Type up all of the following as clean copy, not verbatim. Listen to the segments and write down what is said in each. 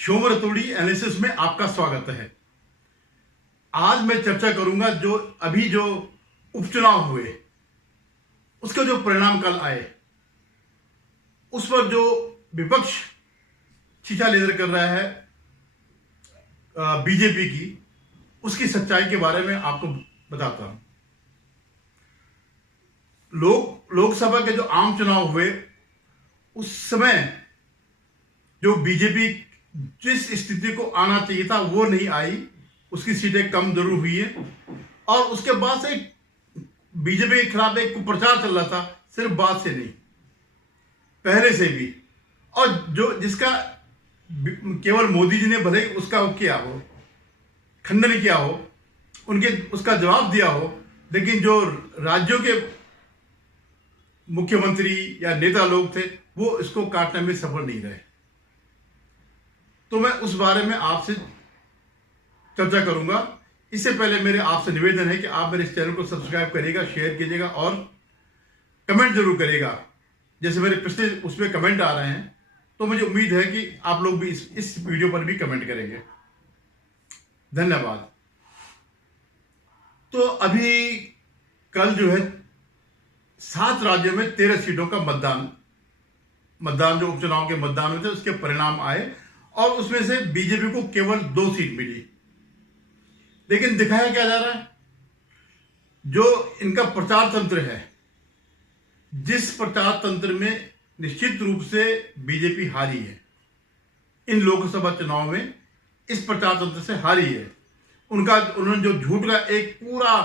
Shome रतोड़ी analysis में आपका स्वागत है। आज मैं चर्चा करूंगा जो उपचुनाव हुए उसके जो परिणाम कल आए उस पर जो विपक्ष छीछा लेदर कर रहा है बीजेपी की, उसकी सच्चाई के बारे में आपको बताता हूं। लोकसभा के जो आम चुनाव हुए उस समय जो बीजेपी जिस स्थिति को आना चाहिए था वो नहीं आई, उसकी सीटें कम जरूर हुई है। और उसके बाद से बीजेपी के खिलाफ एक कुप्रचार चल रहा था, सिर्फ बात से नहीं, पहले से भी। और जो जिसका केवल मोदी जी ने भले उसका किया हो, खंडन किया हो, उसका जवाब दिया हो, लेकिन जो राज्यों के मुख्यमंत्री या नेता लोग थे वो इसको काटने में सफल नहीं रहे। तो मैं उस बारे में आपसे चर्चा करूंगा। इससे पहले मेरे आपसे निवेदन है कि आप मेरे इस चैनल को सब्सक्राइब करिएगा, शेयर कीजिएगा और कमेंट जरूर करिएगा। जैसे मेरे पिछले उसमें कमेंट आ रहे हैं, तो मुझे उम्मीद है कि आप लोग भी इस वीडियो पर भी कमेंट करेंगे। धन्यवाद। तो अभी कल जो है 7 राज्यों में 13 सीटों का मतदान जो उपचुनाव के मतदान हुए थे उसके परिणाम आए और उसमें से बीजेपी को केवल 2 सीट मिली। लेकिन दिखाया क्या जा रहा है, जो इनका प्रचार तंत्र है, जिस प्रचार तंत्र में निश्चित रूप से बीजेपी हारी है, इन लोकसभा चुनाव में इस प्रचार तंत्र से हारी है। उन्होंने जो झूठ का एक पूरा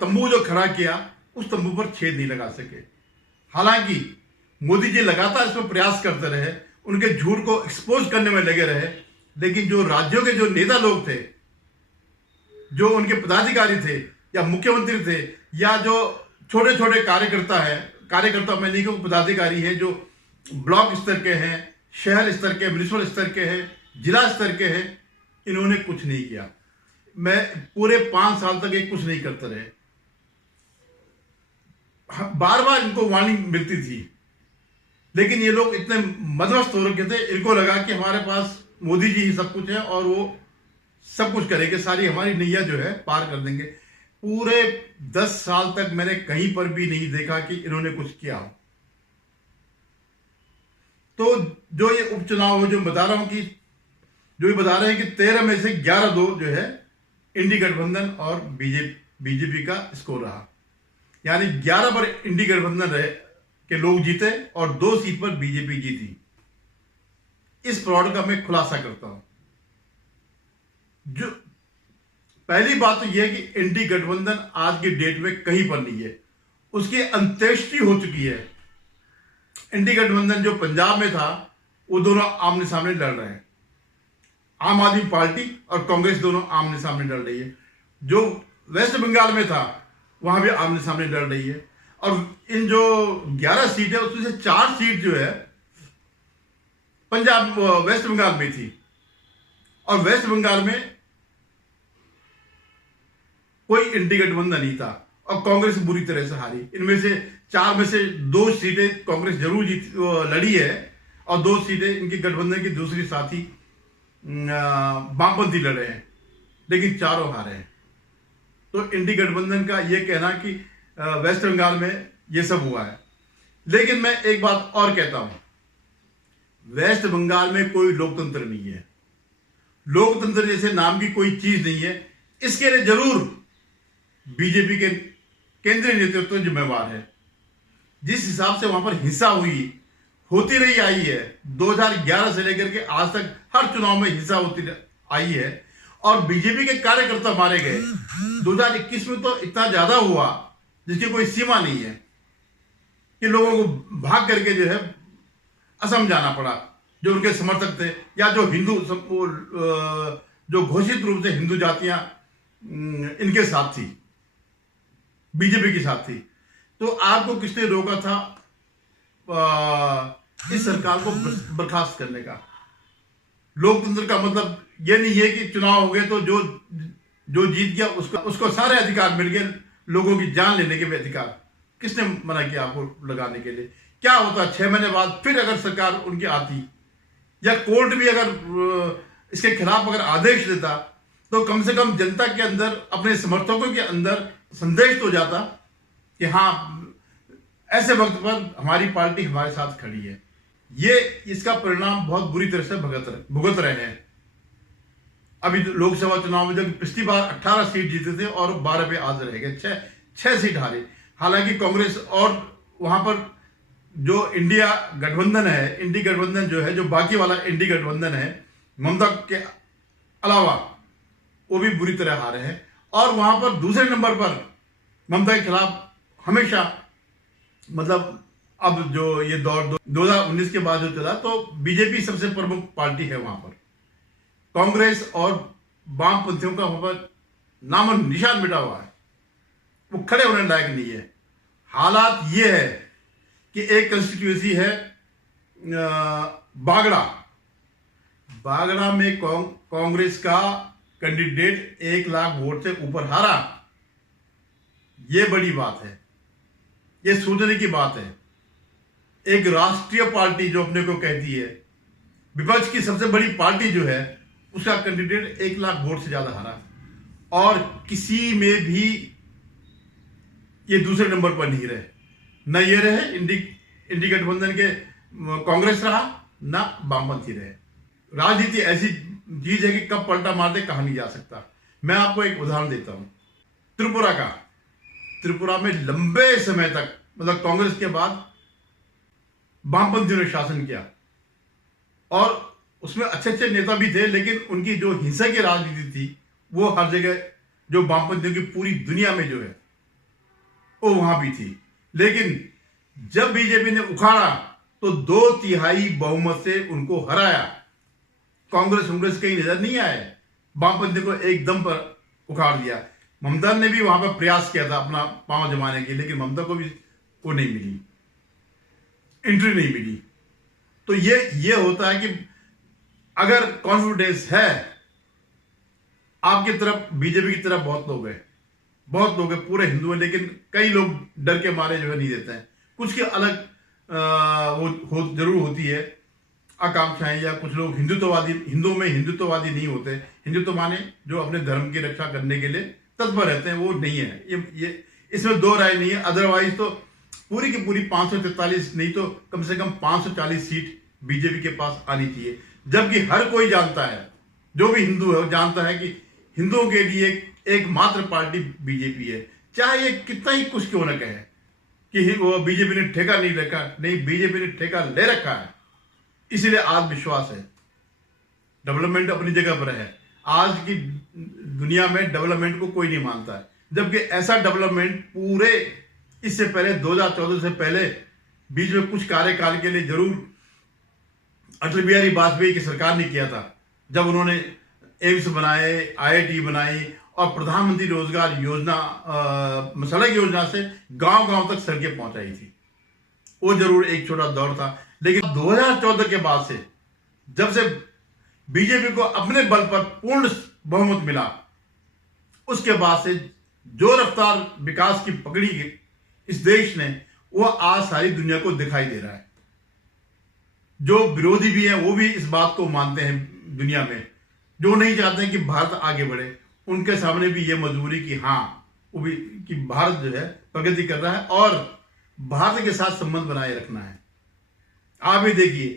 तंबू जो खड़ा किया, उस तंबू पर छेद नहीं लगा सके। हालांकि मोदी जी लगातार इसमें प्रयास करते रहे, उनके झूठ को एक्सपोज करने में लगे रहे, लेकिन जो राज्यों के जो नेता लोग थे, जो उनके पदाधिकारी थे या मुख्यमंत्री थे या जो छोटे छोटे कार्यकर्ता मैं नहीं कहूँ, पदाधिकारी हैं जो ब्लॉक स्तर के हैं, शहर स्तर के, म्युनिसिपल स्तर के हैं, जिला स्तर के हैं, इन्होंने कुछ नहीं किया। मैं पूरे 5 साल तक ये कुछ नहीं करते रहे। बार बार इनको वार्निंग मिलती थी, लेकिन ये लोग इतने मदमस्त हो रखे थे, इनको लगा कि हमारे पास मोदी जी ही सब कुछ है और वो सब कुछ करेंगे, सारी हमारी नैया जो है पार कर देंगे। पूरे 10 साल तक मैंने कहीं पर भी नहीं देखा कि इन्होंने कुछ किया हो। तो जो ये उपचुनाव है, जो बता रहा हूं कि जो ये बता रहे हैं कि 13 में से 11-2 जो है इंडी गठबंधन और बीजेपी का स्कोर रहा, यानी 11 पर इंडी गठबंधन रहे के लोग जीते और 2 सीट पर बीजेपी जीती। इस फ्रॉड का मैं खुलासा करता हूं। जो पहली बात तो यह है कि इंडी गठबंधन आज की डेट में कहीं पर नहीं है, उसकी अंत्येष्टि हो चुकी है। इंडी गठबंधन जो पंजाब में था, वो दोनों आमने सामने लड़ रहे हैं। आम आदमी पार्टी और कांग्रेस दोनों आमने सामने लड़ रही है। जो वेस्ट बंगाल में था, वहां भी आमने सामने लड़ रही है। और इन जो 11 सीट है उसमें से 4 सीट जो है वेस्ट बंगाल में थी, और वेस्ट बंगाल में कोई इंडी गठबंधन नहीं था और कांग्रेस बुरी तरह से हारी। इनमें से 4 में से 2 सीटें कांग्रेस जरूर लड़ी है और 2 सीटें इनकी गठबंधन की दूसरी साथी वामपंथी लड़े हैं, लेकिन चारों हारे हैं। तो इंडी गठबंधन का यह कहना कि वेस्ट बंगाल में यह सब हुआ है। लेकिन मैं एक बात और कहता हूं, वेस्ट बंगाल में कोई लोकतंत्र नहीं है। लोकतंत्र जैसे नाम की कोई चीज नहीं है। इसके लिए जरूर बीजेपी के केंद्रीय नेतृत्व जिम्मेवार है। जिस हिसाब से वहां पर हिंसा होती रही आई है, 2011 से लेकर के आज तक हर चुनाव में हिंसा होती आई है और बीजेपी के कार्यकर्ता मारे गए। 2021 में तो इतना ज्यादा हुआ जिसकी कोई सीमा नहीं है कि लोगों को भाग करके जो है असम जाना पड़ा, जो उनके समर्थक थे या जो जो घोषित रूप से हिंदू जातियां इनके साथ थी, बीजेपी के साथ थी। तो आपको किसने रोका था इस सरकार को बर्खास्त करने का? लोकतंत्र का मतलब यह नहीं है कि चुनाव हो गए तो जो जीत गया उसको सारे अधिकार मिल गए, लोगों की जान लेने के भी अधिकार। किसने मना किया आपको लगाने के लिए? क्या होता 6 महीने बाद फिर अगर सरकार उनकी आती, या कोर्ट भी अगर इसके खिलाफ अगर आदेश देता तो कम से कम जनता के अंदर, अपने समर्थकों के अंदर संदेश तो जाता कि हाँ, ऐसे वक्त पर हमारी पार्टी हमारे साथ खड़ी है। ये इसका परिणाम बहुत बुरी तरह से भुगत रहे हैं। अभी लोकसभा चुनाव में जब पिछली बार 18 सीट जीते थे और 12 पे आज रह गए, छह सीट हारे। हालांकि कांग्रेस और वहां पर जो इंडिया गठबंधन है, इंडी गठबंधन जो है, जो बाकी वाला इंडी गठबंधन है, ममता के अलावा, वो भी बुरी तरह हारे हैं। और वहां पर दूसरे नंबर पर ममता के खिलाफ हमेशा, मतलब अब जो ये दौर 2019 के बाद जो चला, तो बीजेपी सबसे प्रमुख पार्टी है वहां पर। कांग्रेस और वामपंथियों का वहां पर नामो निशान मिटा हुआ है, वो खड़े होने लायक नहीं है। हालात ये है कि एक कंस्टिट्यूएंसी है बागड़ा में कांग्रेस का कैंडिडेट 1 लाख वोट से ऊपर हारा। ये बड़ी बात है, ये सोचने की बात है। एक राष्ट्रीय पार्टी जो अपने को कहती है, विपक्ष की सबसे बड़ी पार्टी जो है, उसका कैंडिडेट 1 लाख वोट से ज्यादा हारा, और किसी में भी ये दूसरे नंबर पर नहीं रहे। न ये रहे इंडी गठबंधन के कांग्रेस रहा, ना वामपंथी रहे। राजनीति ऐसी चीज है कि कब पलटा मार दे कहा नहीं जा सकता। मैं आपको एक उदाहरण देता हूं, त्रिपुरा का। त्रिपुरा में लंबे समय तक, मतलब कांग्रेस के बाद वामपंथियों ने शासन किया, और उसमें अच्छे अच्छे नेता भी थे, लेकिन उनकी जो हिंसा की राजनीति थी वो हर जगह, जो वामपंथियों की पूरी दुनिया में जो है, वो वहां भी थी। लेकिन जब बीजेपी ने उखाड़ा तो 2/3 बहुमत से उनको हराया। कांग्रेस कहीं नजर नहीं आए, वामपंथी को एकदम पर उखाड़ दिया। ममता ने भी वहां पर प्रयास किया था अपना पांव जमाने के, लेकिन ममता को भी वो नहीं मिली, एंट्री नहीं मिली। तो ये होता है कि अगर कॉन्फिडेंस है आपकी तरफ, बीजेपी की तरफ बहुत लोग हैं पूरे हिंदू हैं, लेकिन कई लोग डर के मारे जो है नहीं देते हैं। कुछ की अलग जरूर होती है आकांक्षाएं, या कुछ लोग हिंदुओं में हिंदुत्ववादी नहीं होते। हिंदुत्व माने जो अपने धर्म की रक्षा करने के लिए तत्पर रहते हैं, वो नहीं है। ये इसमें दो राय नहीं है। अदरवाइज तो पूरी की पूरी 543 नहीं तो कम से कम 540 सीट बीजेपी के पास आनी चाहिए। जबकि हर कोई जानता है, जो भी हिंदू है वो जानता है कि हिंदुओं के लिए एकमात्र पार्टी बीजेपी है। चाहे ये कितना ही कुछ क्यों न कहे कि वो बीजेपी ने ठेका नहीं रखा, नहीं, बीजेपी ने ठेका ले रखा है। इसीलिए आज विश्वास है, डेवलपमेंट अपनी जगह पर है। आज की दुनिया में डेवलपमेंट को कोई नहीं मानता है, जबकि ऐसा डेवलपमेंट पूरे इससे पहले 2014 से पहले बीच में कुछ कार्यकाल के लिए जरूर अटल बिहारी वाजपेयी की सरकार ने किया था, जब उन्होंने एम्स बनाए, IIT बनाई और प्रधानमंत्री रोजगार योजना, सड़क योजना से गांव-गांव तक सड़कें पहुंचाई थी। वो जरूर एक छोटा दौर था, लेकिन 2014 के बाद से, जब से बीजेपी को अपने बल पर पूर्ण बहुमत मिला, उसके बाद से जो रफ्तार विकास की पकड़ी इस देश ने, वो आज सारी दुनिया को दिखाई दे रहा है। जो विरोधी भी है वो भी इस बात को मानते हैं दुनिया में, जो नहीं चाहते हैं कि भारत आगे बढ़े, उनके सामने भी ये मजबूरी कि हाँ, वो भी कि भारत जो है प्रगति कर रहा है और भारत के साथ संबंध बनाए रखना है। आप भी देखिए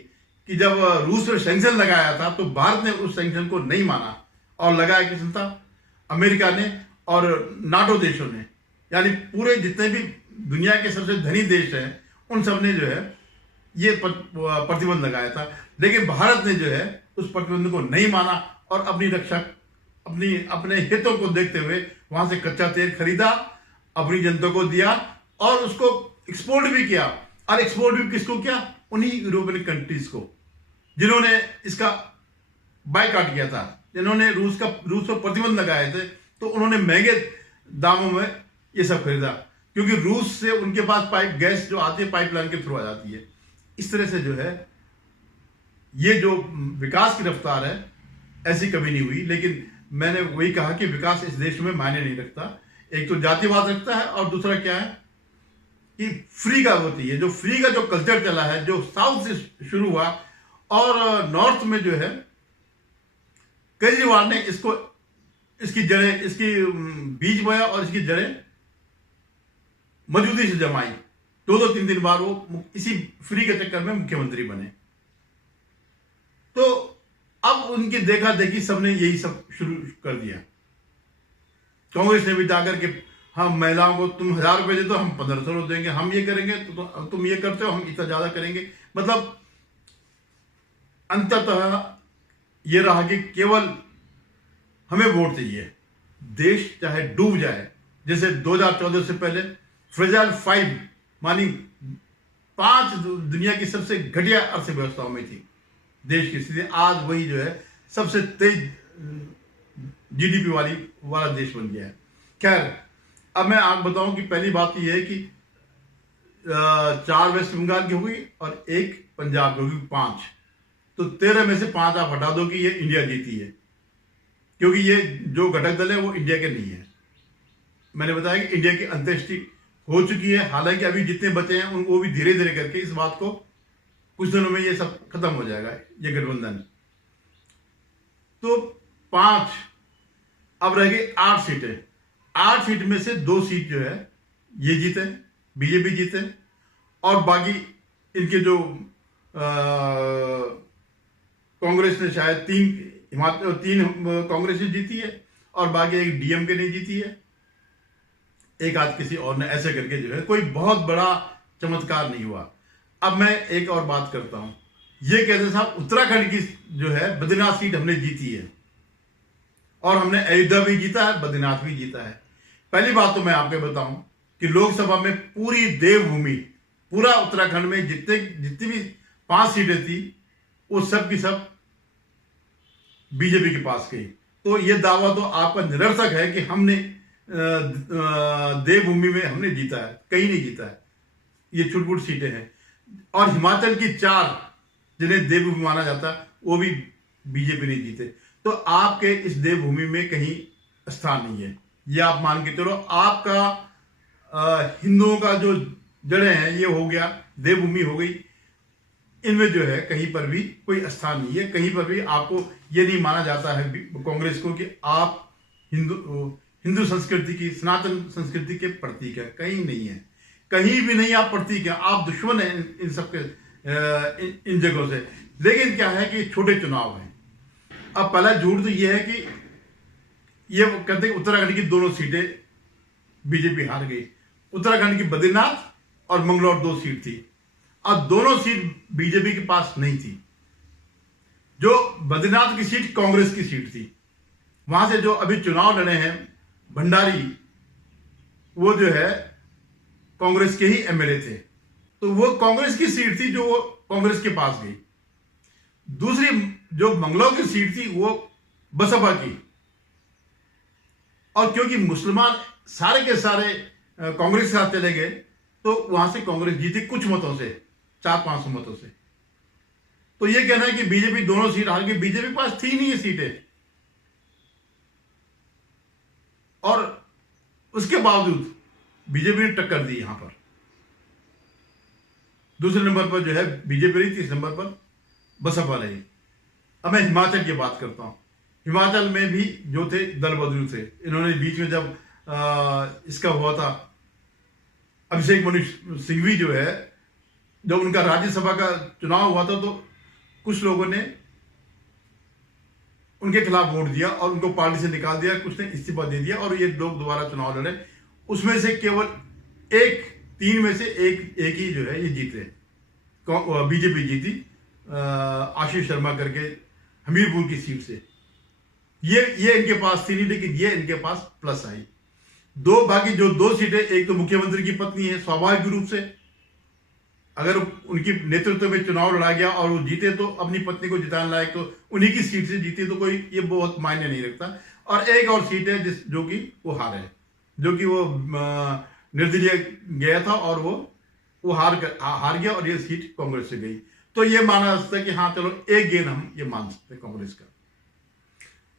कि जब रूस पर सैंक्शन लगाया था तो भारत ने उस सैंक्शन को नहीं माना और लगाया किसने था? अमेरिका ने और नाटो देशों ने, यानी पूरे जितने भी दुनिया के सबसे धनी देश हैं उन सब ने जो है ये प्रतिबंध लगाया था। लेकिन भारत ने जो है उस प्रतिबंध को नहीं माना और अपनी रक्षा, अपने हितों को देखते हुए वहां से कच्चा तेल खरीदा, अपनी जनता को दिया और उसको एक्सपोर्ट भी किया। और एक्सपोर्ट भी किसको किया? उन्हीं यूरोपियन कंट्रीज को, जिन्होंने इसका बायकॉट किया था, जिन्होंने रूस पर प्रतिबंध लगाए थे। तो उन्होंने महंगे दामों में ये सब खरीदा, क्योंकि रूस से उनके पास गैस जो आती है पाइपलाइन के थ्रू आ जाती है। इस तरह से जो है ये जो विकास की रफ्तार है ऐसी कभी नहीं हुई। लेकिन मैंने वही कहा कि विकास इस देश में मायने नहीं रखता। एक तो जातिवाद रखता है और दूसरा क्या है कि फ्री का होती है, जो फ्री का जो कल्चर चला है, जो साउथ से शुरू हुआ और नॉर्थ में जो है केजरीवाल ने इसकी जड़ें, इसकी बीज बोया और इसकी जड़ें मजबूती से जमाई। 2-3 बार वो इसी फ्री के चक्कर में मुख्यमंत्री बने। तो अब उनकी देखा देखी सबने यही सब शुरू कर दिया। कांग्रेस ने भी जाकर के हम महिलाओं को तुम 1000 रुपए दे दो, हम 1500 देंगे, हम ये करेंगे तो तुम ये करते हो, हम इतना ज्यादा करेंगे। मतलब अंततः ये रहा कि केवल हमें वोट चाहिए, देश चाहे डूब जाए। जैसे 2014 से पहले फ्रेजाइल 5 मानी 5 दुनिया की सबसे घटिया अर्थव्यवस्थाओं में थी देश की स्थिति, आज वही जो है सबसे तेज जीडीपी वाला देश बन गया है। खैर, अब मैं आपको बताऊं कि पहली बात यह है कि 4 वेस्ट बंगाल की होगी और 1 पंजाब की होगी, 5। तो 13 में से 5 आप हटा दो कि ये इंडिया जीती है, क्योंकि ये जो घटक दल है वो इंडिया के नहीं है। मैंने बताया कि इंडिया की अंत्येष्टि हो चुकी है, हालांकि अभी जितने बचे हैं वो भी धीरे धीरे करके इस बात को कुछ दिनों में ये सब खत्म हो जाएगा, ये गठबंधन। तो 5, अब रह गई 8 सीटें। 8 सीट में से 2 सीट जो है ये जीते, बीजेपी जीते, और बाकी इनके जो कांग्रेस ने शायद 3 कांग्रेस ने जीती है और बाकी एक डीएमके ने जीती है, एक आध किसी और ने, ऐसे करके जो है कोई बहुत बड़ा चमत्कार नहीं हुआ। अब मैं एक और बात करता हूं, ये कहते साहब उत्तराखंड की जो है बद्रीनाथ सीट हमने जीती है और हमने अयोध्या भी जीता है, बद्रीनाथ भी जीता है। पहली बात तो मैं आपको बताऊं कि लोकसभा में पूरी देवभूमि, पूरा उत्तराखंड में जितनी भी 5 सीटें थी वो सब की सब बीजेपी के पास गई। तो ये दावा तो आपका निरर्थक है कि हमने देवभूमि में हमने जीता है, कहीं नहीं जीता है, ये छुटपुट सीटें हैं। और हिमाचल की 4 जिन्हें देवभूमि माना जाता है वो भी बीजेपी ने जीते। तो आपके इस देवभूमि में कहीं स्थान नहीं है, ये आप मान के चलो। आपका हिंदुओं का जो जड़ें हैं ये हो गया, देवभूमि हो गई, इनमें जो है कहीं पर भी कोई स्थान नहीं है। कहीं पर भी आपको ये नहीं माना जाता है कांग्रेस को कि आप हिंदू संस्कृति की, सनातन संस्कृति के प्रतीक है, कहीं नहीं है, कहीं भी नहीं आप प्रतीक है, आप दुश्मन हैं इन सबके इन जगहों से। लेकिन क्या है कि छोटे चुनाव हैं। अब पहला झूठ तो ये है कि ये कहते हैं उत्तराखंड की दोनों सीटें बीजेपी हार गई। उत्तराखंड की बद्रीनाथ और मंगलौर 2 सीट थी और दोनों सीट बीजेपी के पास नहीं थी। जो बद्रीनाथ की सीट कांग्रेस की सीट थी, वहां से जो अभी चुनाव लड़े हैं भंडारी, वो जो है कांग्रेस के ही एमएलए थे, तो वो कांग्रेस की सीट थी जो वो कांग्रेस के पास गई। दूसरी जो मंगलौर की सीट थी वो बसपा की, और क्योंकि मुसलमान सारे के सारे कांग्रेस के साथ चले गए तो वहां से कांग्रेस जीती कुछ मतों से, 400-500 मतों से। तो ये कहना है कि बीजेपी दोनों सीट हार गई, बीजेपी के पास थी नहीं ये सीटें, और उसके बावजूद बीजेपी ने टक्कर दी यहां पर। दूसरे नंबर पर जो है बीजेपी रही, तीसरे नंबर पर बसपा रही। अब मैं हिमाचल की बात करता हूं। हिमाचल में भी जो थे दल बदलू थे। इन्होंने बीच में जब इसका हुआ था अभिषेक मनु सिंघवी जो है, जब उनका राज्यसभा का चुनाव हुआ था तो कुछ लोगों ने उनके खिलाफ वोट दिया और उनको पार्टी से निकाल दिया, कुछ ने इस्तीफा दे दिया और ये लोग दोबारा चुनाव लड़े। उसमें से केवल 3 में से एक ही जो है ये जीते, बीजेपी जीती, आशीष शर्मा करके हमीरपुर की सीट से। ये इनके पास थी नहीं, लेकिन ये इनके पास प्लस आई। बाकी जो 2 सीटें, एक तो मुख्यमंत्री की पत्नी है, स्वाभाविक रूप से अगर उनकी नेतृत्व में चुनाव लड़ा गया और वो जीते तो अपनी पत्नी को जिताने लायक तो उन्हीं की सीट से जीते, तो कोई ये बहुत मायने नहीं रखता। और एक और सीट है जो कि वो हार है, जो कि वो निर्दलीय गया था और वो हार गया और ये सीट कांग्रेस से गई। तो ये माना जा सकता है कि हाँ चलो एक गेंद हम ये मान सकते हैं कांग्रेस का।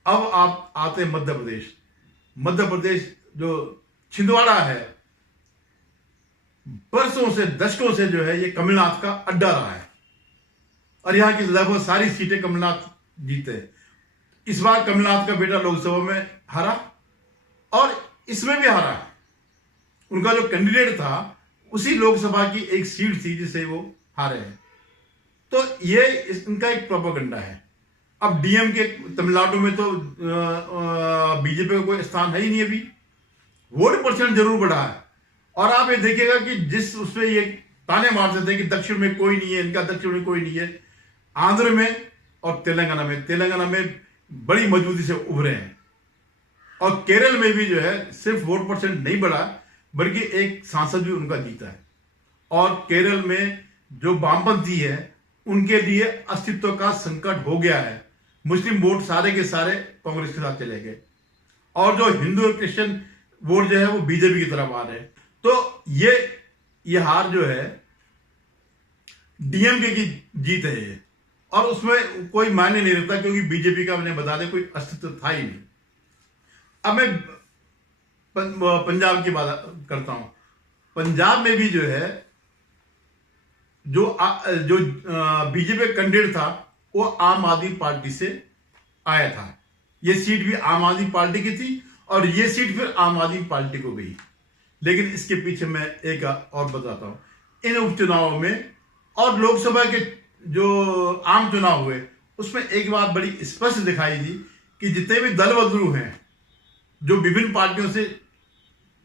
अब आप आते हैं मध्य प्रदेश। मध्य प्रदेश जो छिंदवाड़ा है, बरसों से, दशकों से जो है ये कमलनाथ का अड्डा रहा है। और यहाँ की लगभग सारी सीटें कमलनाथ जीते। इस बार कमलनाथ का बेटा लोकसभा में हारा और इसमें भी हारा। उनका जो कैंडिडेट था उसी लोकसभा की एक सीट थी जिसे वो हारे हैं। तो ये इनका एक प्रोपेगेंडा है। अब डीएम के तमिलनाडु में तो बीजेपी का कोई स्थान है ही नहीं, अभी वोट परसेंट जरूर बढ़ा है। और आप ये देखिएगा कि जिस उसमें ये ताने मारते थे कि दक्षिण में कोई नहीं है, इनका दक्षिण में कोई नहीं है, आंध्र में और तेलंगाना में बड़ी मजबूती से उभरे हैं। और केरल में भी जो है सिर्फ वोट परसेंट नहीं बढ़ा बल्कि एक सांसद भी उनका जीता है। और केरल में जो वामपंथी है उनके लिए अस्तित्व का संकट हो गया है। मुस्लिम वोट सारे के सारे कांग्रेस के साथ चले गए और जो हिंदू और क्रिश्चियन वोट जो है वो बीजेपी की तरफ आ रहे हैं। तो ये हार जो है डीएमके की जीत है ये, और उसमें कोई मायने नहीं रखता क्योंकि बीजेपी का मैंने बता दें कोई अस्तित्व था ही नहीं। अब मैं पंजाब की बात करता हूं। पंजाब में भी जो है जो बीजेपी कैंडिडेट था वो आम आदमी पार्टी से आया था। ये सीट भी आम आदमी पार्टी की थी और ये सीट फिर आम आदमी पार्टी को गई। लेकिन इसके पीछे मैं एक और बताता हूं। इन उपचुनावों में और लोकसभा के जो आम चुनाव हुए उसमें एक बात बड़ी स्पष्ट दिखाई दी कि जितने भी दल बदलू हैं जो विभिन्न पार्टियों से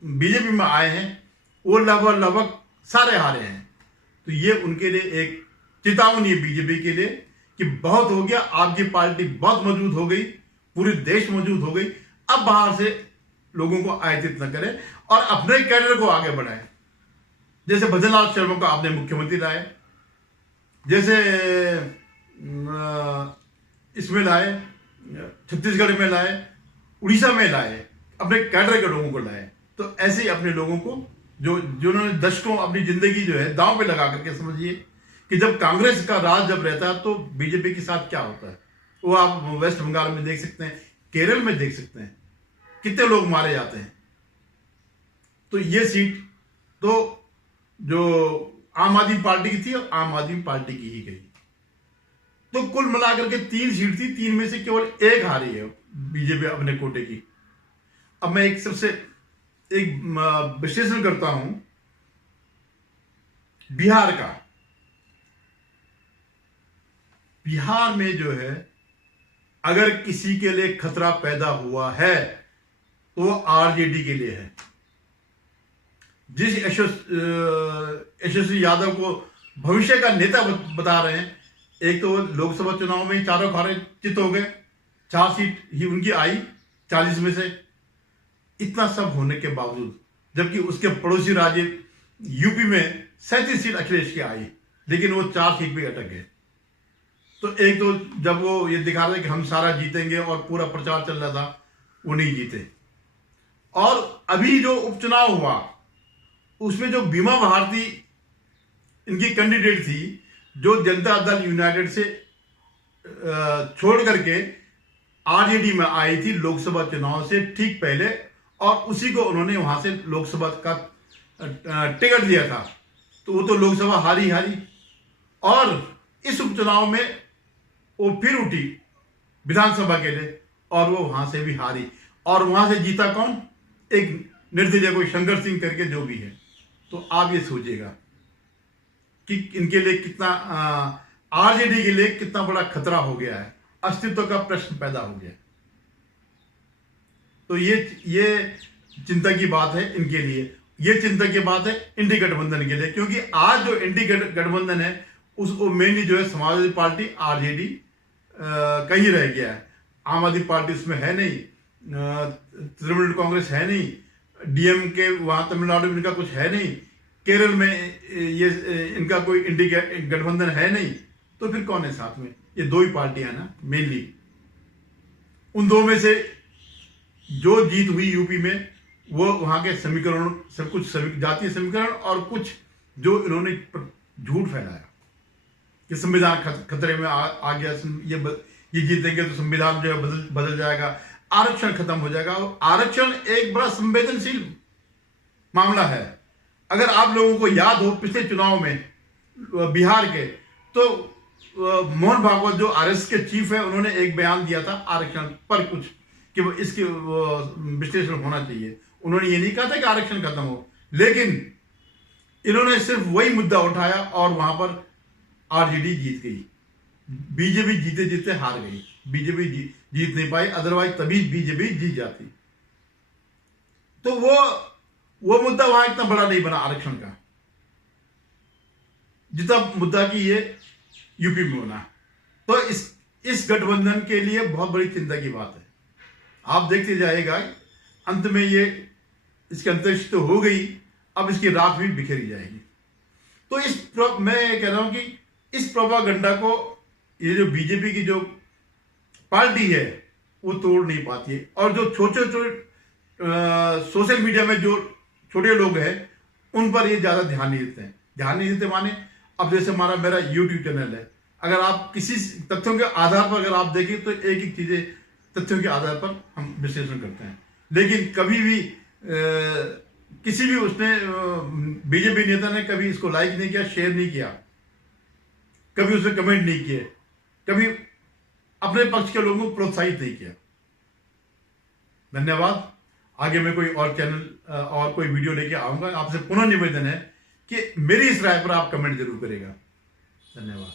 बीजेपी में आए हैं वो लगभग सारे हारे हैं। तो ये उनके लिए एक चेतावनी है बीजेपी के लिए कि बहुत हो गया, आपकी पार्टी बहुत मजबूत हो गई, पूरे देश मजबूत हो गई, अब बाहर से लोगों को आयातित न करें और अपने कैडर को आगे बढ़ाएं। जैसे भजनलाल शर्मा को आपने मुख्यमंत्री लाए, जैसे इसमें लाए, छत्तीसगढ़ में लाए, उड़ीसा में लाए, अपने कैडर के लोगों को लाए। तो ऐसे ही अपने लोगों को जिन्होंने दशकों अपनी जिंदगी जो है दांव पे लगा करके, समझिए कि जब कांग्रेस का राज जब रहता है तो बीजेपी के साथ क्या होता है वो आप वेस्ट बंगाल में देख सकते हैं, केरल में देख सकते हैं, कितने लोग मारे जाते हैं। तो ये सीट तो जो आम आदमी पार्टी की थी और आम आदमी पार्टी की ही गई। तो कुल मिलाकर के 3 सीट थी, 3 में से केवल एक हारी है बीजेपी अपने कोटे की। अब मैं एक विश्लेषण करता हूं बिहार का। बिहार में जो है अगर किसी के लिए खतरा पैदा हुआ है तो वो आरजेडी के लिए है। जिस यशस्वी यादव को भविष्य का नेता बता रहे हैं, एक तो लोकसभा चुनाव में चारों खारे चित हो गए, 4 सीट ही उनकी आई 40 में से। इतना सब होने के बावजूद जबकि उसके पड़ोसी राज्य यूपी में 37 सीट अखिलेश की आई, लेकिन वो 4 सीट भी अटक गए। तो एक तो जब वो ये दिखा रहे कि हम सारा जीतेंगे और पूरा प्रचार चल रहा था, वो नहीं जीते। और अभी जो उपचुनाव हुआ उसमें जो बीमा भारती इनकी कैंडिडेट थी, जो जनता दल यूनाइटेड से छोड़ करके आरजेडी में आई थी लोकसभा चुनाव से ठीक पहले, और उसी को उन्होंने वहां से लोकसभा का टिकट दिया था। तो वो तो लोकसभा हारी और इस उपचुनाव में वो फिर उठी विधानसभा के लिए और वो वहां से भी हारी। और वहां से जीता कौन? एक निर्दलीय कोई शंकर सिंह करके जो भी है। तो आप ये सोचिएगा कि इनके लिए कितना आरजेडी के लिए कितना बड़ा खतरा हो गया है, अस्तित्व का प्रश्न पैदा हो गया। तो ये चिंता की बात है इनके लिए, ये चिंता की बात है इंडी गठबंधन के लिए, क्योंकि आज जो इंडी गठबंधन है उसको मेनली जो है समाजवादी पार्टी आरजेडी कहीं रह गया है। आम आदमी पार्टी उसमें है नहीं, तृणमूल कांग्रेस है नहीं, डीएमके वहां तमिलनाडु में इनका कुछ है नहीं, केरल में ये इनका कोई इंडी गठबंधन है नहीं। तो फिर कौन है साथ में? ये 2 ही पार्टियां ना मेनली। उन 2 में से जो जीत हुई यूपी में वो वहां के समीकरण सब कुछ जातीय समीकरण और कुछ जो इन्होंने झूठ फैलाया कि संविधान खतरे में आ गया, ये जीतेंगे तो संविधान जो है बदल जाएगा, आरक्षण खत्म हो जाएगा। आरक्षण एक बड़ा संवेदनशील मामला है। अगर आप लोगों को याद हो पिछले चुनाव में बिहार के, तो मोहन भागवत जो आरएस के चीफ है, उन्होंने एक बयान दिया था आरक्षण पर कुछ कि वो इसके विश्लेषण होना चाहिए। उन्होंने ये नहीं कहा था कि आरक्षण खत्म हो, लेकिन इन्होंने सिर्फ वही मुद्दा उठाया और वहां पर आरजेडी जीत गई। बीजेपी जीते जीते हार गई। बीजेपी जीत नहीं पाई, अदरवाइज तभी बीजेपी जीत जाती। तो वो मुद्दा वहां इतना बड़ा नहीं बना आरक्षण का, जितना मुद्दा की ये यूपी में बना। तो इस गठबंधन के लिए बहुत बड़ी चिंता की बात है। आप देखते जाएगा, अंत में ये इसकी अंतरिक्ष तो हो गई, अब इसकी राख भी बिखरी जाएगी। तो मैं कह रहा हूं कि इस प्रोपागंडा को ये जो बीजेपी की जो पार्टी है वो तोड़ नहीं पाती है। और जो छोटे सोशल मीडिया में जो छोटे लोग हैं उन पर ये ज्यादा ध्यान नहीं देते हैं। ध्यान नहीं देते माने, अब जैसे मेरा यूट्यूब चैनल है, अगर आप किसी तथ्यों के आधार पर अगर आप देखें तो एक एक चीजें तथ्यों के आधार पर हम विश्लेषण करते हैं। लेकिन कभी भी किसी भी उसने बीजेपी नेता ने कभी इसको लाइक नहीं किया, शेयर नहीं किया, कभी उसने कमेंट नहीं किए, कभी अपने पक्ष के लोगों को प्रोत्साहित नहीं किया। धन्यवाद। आगे मैं कोई और चैनल और कोई वीडियो लेके आऊंगा। आपसे पुनः निवेदन है कि मेरी इस राय पर आप कमेंट जरूर करेगा। धन्यवाद।